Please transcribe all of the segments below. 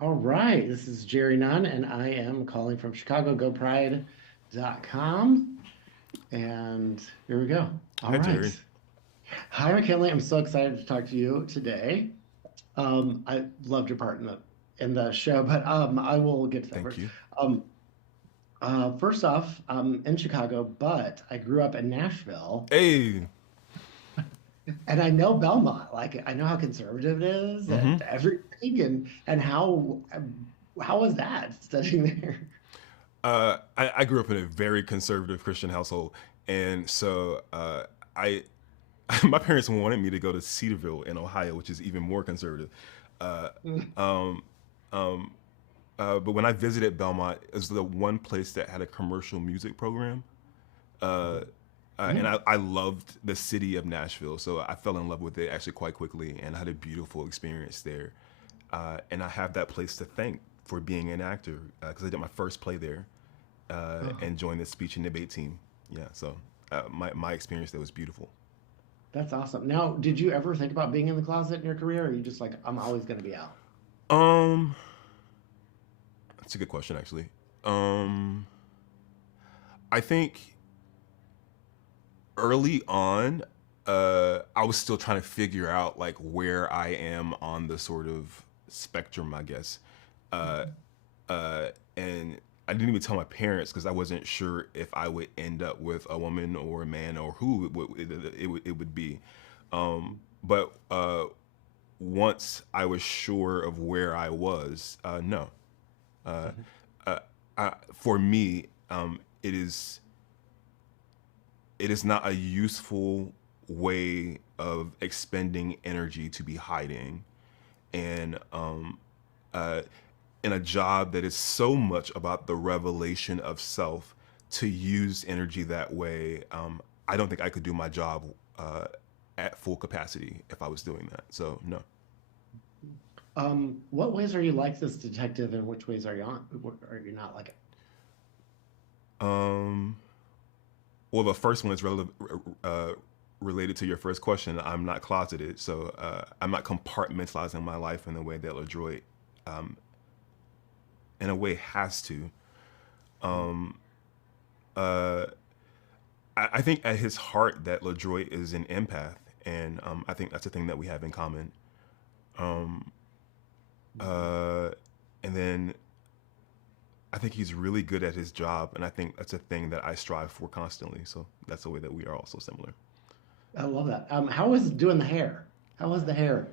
All right, this is Jerry Nunn, and I am calling from ChicagoGoPride.com. And here we go. All Hi, right. Jerry. Hi, McKinley. I'm so excited to talk to you today. I loved your part in the show, but I will get to that Thank first. you. Um, First off, I'm in Chicago, but I grew up in Nashville, Hey. and I know Belmont. Like I know how conservative it is hmm and everything, and how was that studying there? I grew up in a very conservative Christian household, and so I my parents wanted me to go to Cedarville in Ohio, which is even more conservative. Uh, um, um, but when I visited Belmont, it was the one place that had a commercial music program. Uh, and I loved the city of Nashville, so I fell in love with it actually quite quickly, and I had a beautiful experience there. And I have that place to thank for being an actor because I did my first play there Oh, and joined the speech and debate team. Yeah, so my experience there was beautiful. that's awesome. Now, did you ever think about being in the closet in your career, or are you just like, I'm always going to be out? Um, that's a good question actually. Um, I think early on, I was still trying to figure out like where I am on the sort of spectrum, I guess. Uh, and I didn't even tell my parents because I wasn't sure if I would end up with a woman or a man or who it would be. But once I was sure of where I was, no. Uh, Mhm. for me, it is not a useful way of expending energy to be hiding, and uh, in a job that is so much about the revelation of self, to use energy that way, I don't think I could do my job at full capacity if I was doing that. So no. What ways are you like this detective, and which ways are you not like it? Um, well, the first one is related to your first question. I'm not closeted, so I'm not compartmentalizing my life in the way that Ledroit, um, in a way, has to. Um, uh, I think at his heart that Ledroit is an empath, and I think that's a thing that we have in common. Um, uh, and then I think he's really good at his job, and I think that's a thing that I strive for constantly. So that's the way that we are also similar. I love that. How was doing the hair? How was the hair?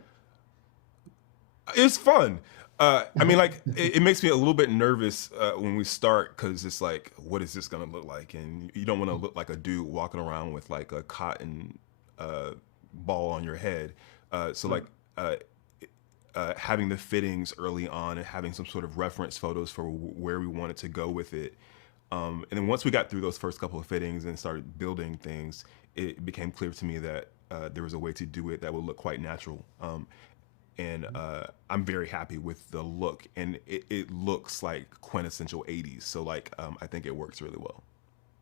It's fun. I mean, like it makes me a little bit nervous when we start because it's like, what is this gonna look like? And you don't want to look like a dude walking around with like a cotton uh, ball on your head. So like uh, having the fittings early on and having some sort of reference photos for where we wanted to go with it. And then once we got through those first couple of fittings and started building things, it became clear to me that there was a way to do it that would look quite natural. And I'm very happy with the look, and it looks like quintessential '80s. So like, I think it works really well.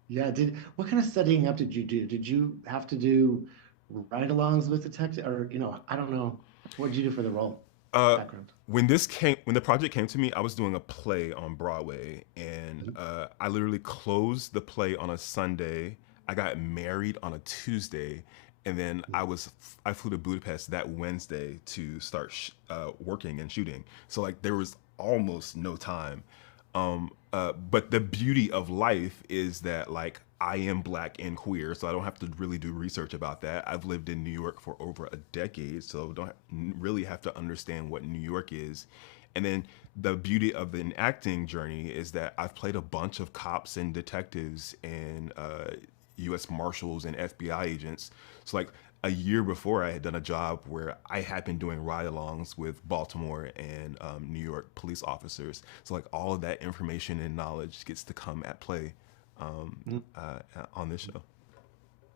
Yeah, what kind of studying up did you do? Did you have to do ride-alongs with detective, or I don't know. What did you do for the role Uh, background? when the project came to me, I was doing a play on Broadway, and I literally closed the play on a Sunday. I got married on a Tuesday, and then I flew to Budapest that Wednesday to start working and shooting. So like there was almost no time. But the beauty of life is that like I am black and queer, so I don't have to really do research about that. I've lived in New York for over a decade, so don't really have to understand what New York is. And then the beauty of the acting journey is that I've played a bunch of cops and detectives and U.S. Marshals and FBI agents. So like a year before, I had done a job where I had been doing ride-alongs with Baltimore and New York police officers. So like all of that information and knowledge gets to come at play on this show.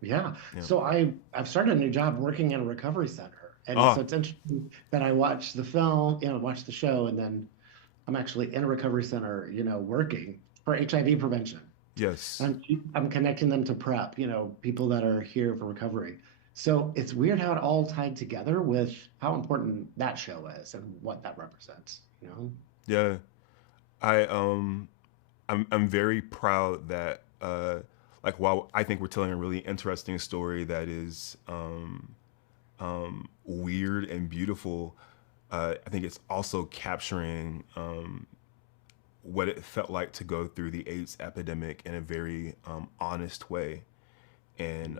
Yeah. Yeah. So I've started a new job working in a recovery center. And so Ah, it's interesting that I watch the film, watch the show, and then I'm actually in a recovery center, working for HIV prevention. yes. I'm connecting them to PrEP, people that are here for recovery. So it's weird how it all tied together with how important that show is and what that represents. Yeah. I I'm very proud that like while I think we're telling a really interesting story that is weird and beautiful, I think it's also capturing what it felt like to go through the AIDS epidemic in a very honest way. And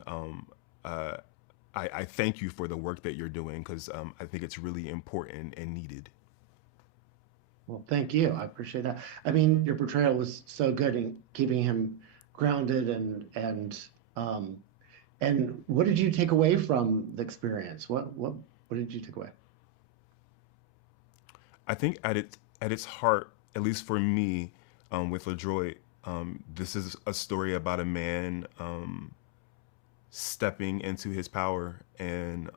uh, I thank you for the work that you're doing because I think it's really important and needed. Well, thank you. I appreciate that. I mean, your portrayal was so good in keeping him grounded um and what did you take away from the experience? What did you take away? I think at its heart, at least for me, with Ledroit, this is a story about a man stepping into his power and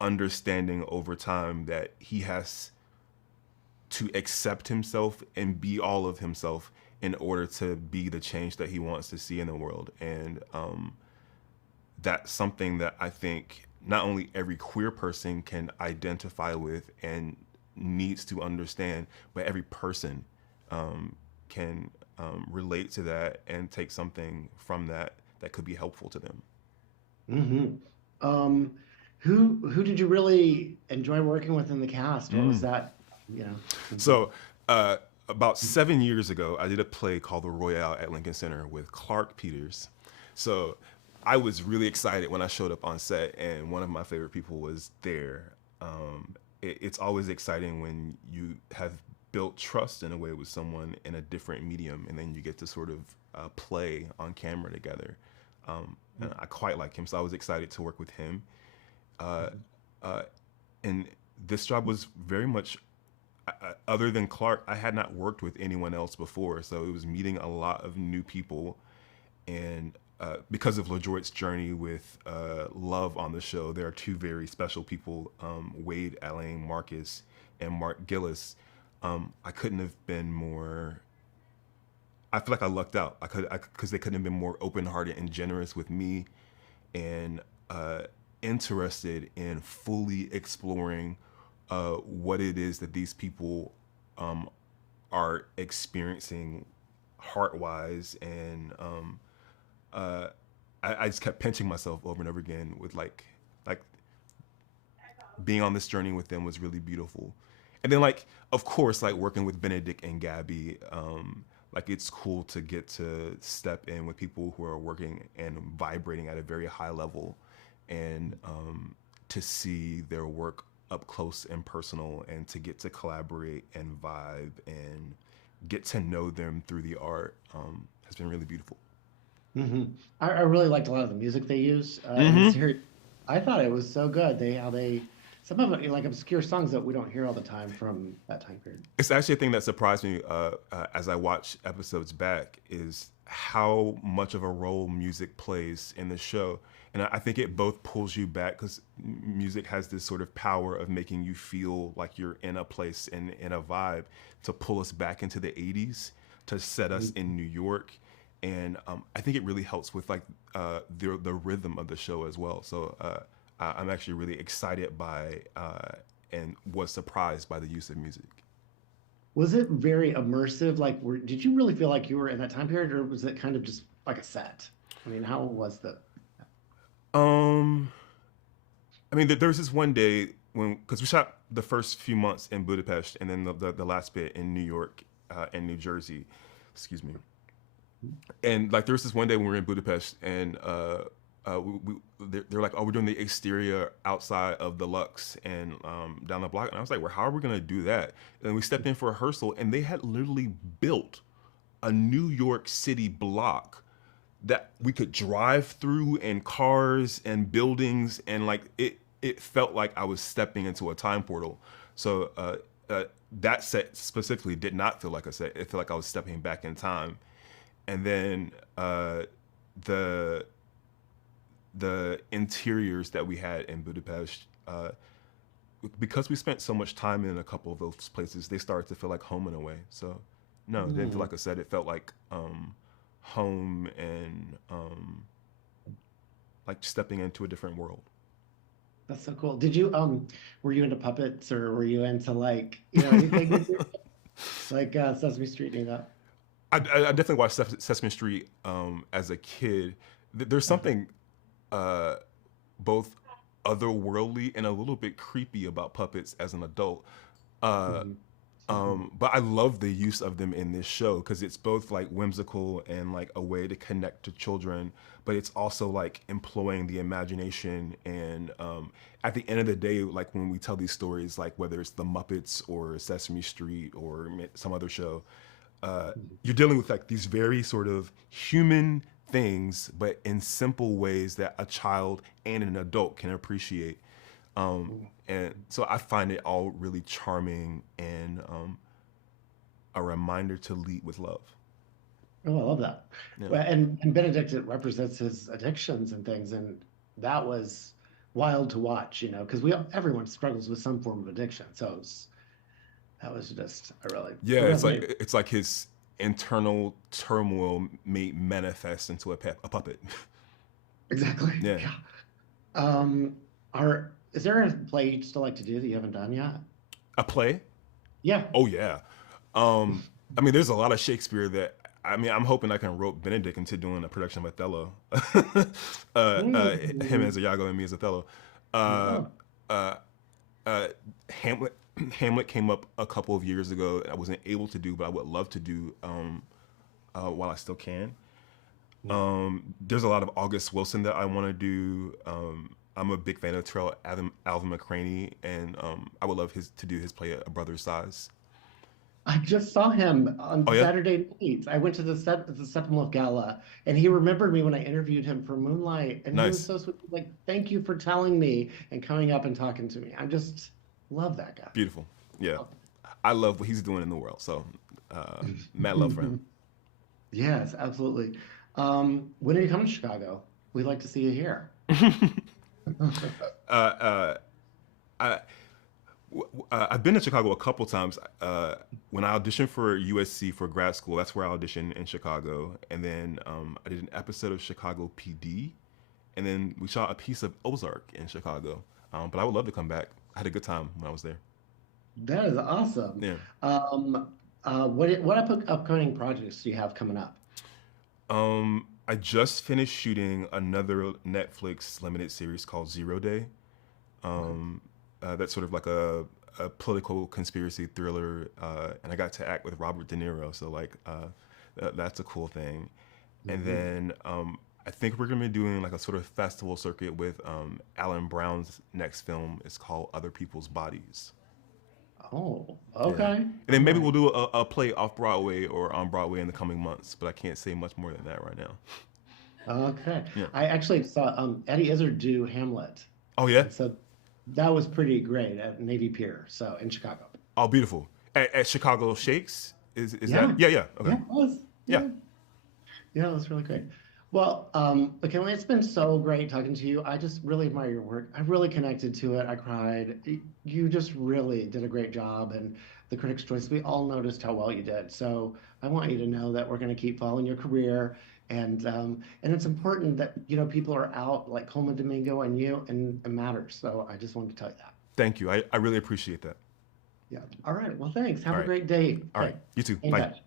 understanding over time that he has to accept himself and be all of himself in order to be the change that he wants to see in the world. And that's something that I think not only every queer person can identify with and needs to understand, but every person can relate to that and take something from that that could be helpful to them. Hmm. Um, who did you really enjoy working with in the cast? What was that, you know? So, uh, about 7 years ago, I did a play called The Royale at Lincoln Center with Clark Peters. So, I was really excited when I showed up on set, and one of my favorite people was there. It's always exciting when you have built trust in a way with someone in a different medium, and then you get to sort of play on camera together. And I quite like him, so I was excited to work with him. Uh, uh, and this job was very much other than Clark, I had not worked with anyone else before, so it was meeting a lot of new people. And because of Ledroit's journey with Love on the show, there are two very special people, Wade Alain Marcus and Mark Gillis. I couldn't have been more. I feel like I lucked out. Because they couldn't have been more open-hearted and generous with me, and interested in fully exploring what it is that these people um, are experiencing heart wise. And uh, I just kept pinching myself over and over again with like being on this journey with them was really beautiful. And then like of course like working with Benedict and Gabby, like it's cool to get to step in with people who are working and vibrating at a very high level, and to see their work up close and personal, and to get to collaborate and vibe and get to know them through the art has been really beautiful. Hmm. I really liked a lot of the music they use in the Mm-hmm. series. I thought it was so good. They some of it like obscure songs that we don't hear all the time from that time period. It's actually a thing that surprised me as I watch episodes back is how much of a role music plays in the show. And I think it both pulls you back because music has this sort of power of making you feel like you're in a place and in a vibe, to pull us back into the 80s, to set us in New York. And I think it really helps with like the rhythm of the show as well. So I'm actually really excited by and was surprised by the use of music. Was it very immersive? Like, did you really feel like you were in that time period, or was it kind of just like a set? I mean, how was the? Um, I mean, there was this one day when, because we shot the first few months in Budapest and then the last bit in New York and New Jersey, excuse me. And like there was this one day when we were in Budapest, and they're like, oh, we're doing the exterior outside of the Lux and down the block. And I was like, well, how are we gonna do that? And we stepped in for rehearsal, and they had literally built a New York City block that we could drive through, and cars and buildings, and like it felt like I was stepping into a time portal. So that set specifically did not feel like a set. It felt like I was stepping back in time. And then the the interiors that we had in Budapest, because we spent so much time in a couple of those places, they started to feel like home in a way. So no, it didn't feel Hmm. like a set. It felt like home, and like stepping into a different world. That's so cool. Did you were you into puppets or were you into like, anything like Sesame Street, I definitely watched Sesame Street as a kid. There's Uh-huh. something uh, both otherworldly and a little bit creepy about puppets as an adult. Uh, Mhm. but I love the use of them in this show because it's both like whimsical and like a way to connect to children, but it's also like employing the imagination. And at the end of the day, like when we tell these stories, like whether it's the Muppets or Sesame Street or some other show, uh, Mhm. you're dealing with like these very sort of human things, but in simple ways that a child and an adult can appreciate. Mhm. And so I find it all really charming and a reminder to lead with love. Oh, I love that. Yeah. Well, and Benedict, it represents his addictions and things, and that was wild to watch, because everyone struggles with some form of addiction. So that was just it Yeah, resonated. it's like his internal turmoil made manifest into a puppet. Exactly. Yeah. Yeah. Um, is there a play you'd still like to do that you haven't done yet? A play? Yeah. Oh yeah. I mean, there's a lot of Shakespeare that I mean, I'm hoping I can rope Benedict into doing a production of Othello. Him Mm, as Iago and me as Othello. Uh, yeah. uh, uh, Hamlet. Hamlet came up a couple of years ago. I wasn't able to do, but I would love to do while I still can. Yeah. There's a lot of August Wilson that I want to do. I'm a big fan of Terrell Alvin McCraney, and I would love to do his play A Brother's Size. I just saw him Oh on yeah, Saturday night. I went to the Steppenwolf Gala, and he remembered me when I interviewed him for Moonlight, and he was nice, so sweet. Like, thank you for telling me and coming up and talking to me. I just love that guy. beautiful. Yeah, I love what he's doing in the world. So, mad love for him. Yes, absolutely. When are you coming to Chicago? We'd like to see you here. uh, uh, I, I've been to Chicago a couple times. When I auditioned for USC for grad school, that's where I auditioned in Chicago, and then I did an episode of Chicago PD, and then we shot a piece of Ozark in Chicago. But I would love to come back. I had a good time when I was there. That is awesome. Yeah. What upcoming projects do you have coming up? I just finished shooting another Netflix limited series called Zero Day. Okay. That's sort of like a political conspiracy thriller, and I got to act with Robert De Niro, so like that's a cool thing. And Mhm. then I think we're gonna be doing like a sort of festival circuit with Alan Brown's next film. It's called Other People's Bodies. Oh, Yeah. And okay. All then maybe right. we'll do a play off Broadway or on Broadway in the coming months, but I can't say much more than that right now. Okay. Yeah. I actually saw Eddie Izzard do Hamlet. Oh yeah. And so that was pretty great at Navy Pier, so in Chicago. Oh, beautiful. At Chicago Shakes is that? Yeah. Yeah, yeah. Okay. Yeah, it was. Yeah. Yeah. Yeah, it was really great. Well, McKinley, it's been so great talking to you. I just really admire your work. I really connected to it. I cried. You just really did a great job, and the Critics' Choice, we all noticed how well you did. So I want you to know that we're going to keep following your career, and it's important that people are out like Coleman Domingo and you, and it matters. So I just wanted to tell you that. Thank you. I really appreciate that. Yeah. All right. Well, thanks. All Have a right. great day. All right. Okay. You too. Stay in Bye. touch.